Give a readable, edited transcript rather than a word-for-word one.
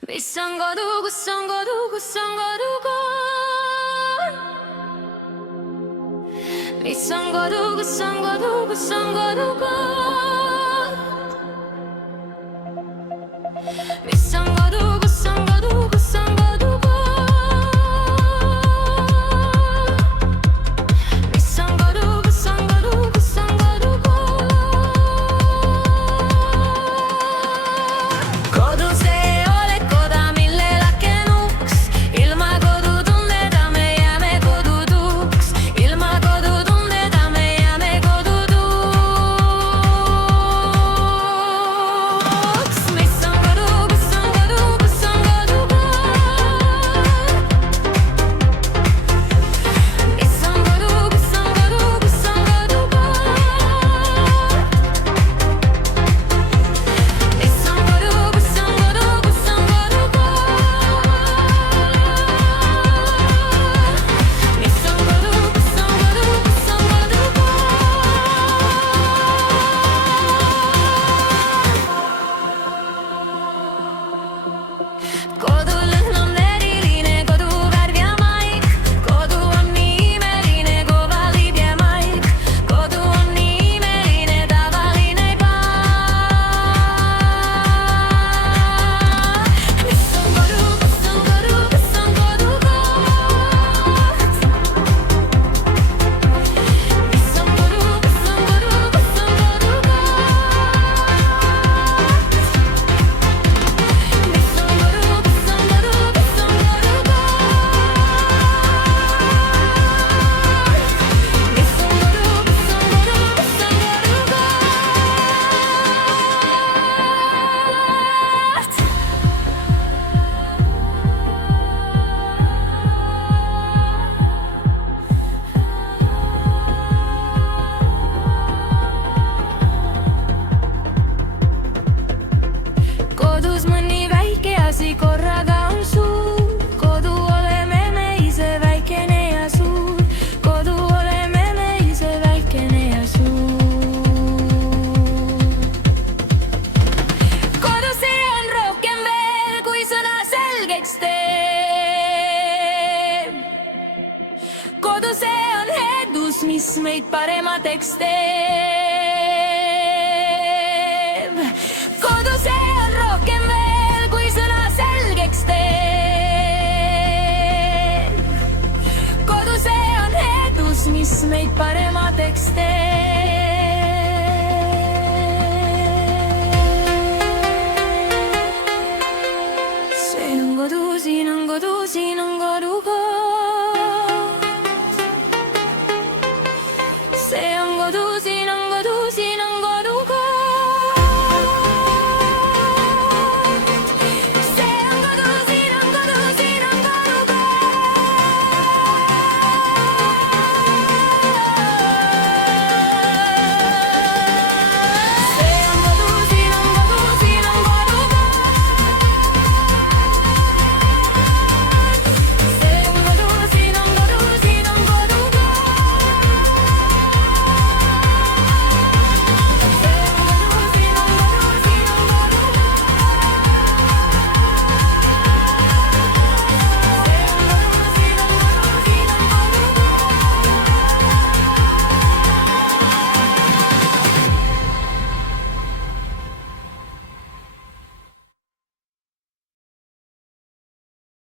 Mis on kodu, kus on kodu, kus on kodukoht? Mis on kodu, kus on kodu, kus on kodukoht? Mis on kodu, kus on kodu, kus on kodukoht? Mis on kodu, kus on kodu, kus on kodukoht? Kodus ei ole koda, millel aken uks. Ilma kodutundeta me jääme kodutuks. Ilma kodutundeta me jääme kodutuks. Mis on kodu, kus on kodu, kus on kodukoht? Mis on kodu, kus on kodu, kus on kodukoht? Mis on kodu, kus on kodu, kus on kodukoht? Mis on kodu, kus on kodu, kus on kodukoht? Kodulõhn on eriline, koduvärv ja maik. Kodu on nii imeline, kovalib ja maik. Kodu on nii imeline, tavaline paik. Mis on kodu, kus on kodu, kus on kodukoht? Mis on kodu, kus on kodu, kus on kodukoht? Mis on kodu, kus on kodu, kus on kodukoht? Mis on kodu, kus on kodu, kus on kodukoht? Kodus mõni väike asi korraga on suur. Kodu oleme me ise, väikene ja suur. Kodu oleme me ise, väikene ja suur. Kodu see on rohkem veel, kui sõna selgeks teeb. Kodu see on hedus, mis meid paremateks teeb. Kodu see on rohkem veel, kui sõna selgeks teeb. Kodu see on hedus, mis meid paremateks teeb. See on kodu, siin on kodu, siin on kodukoht.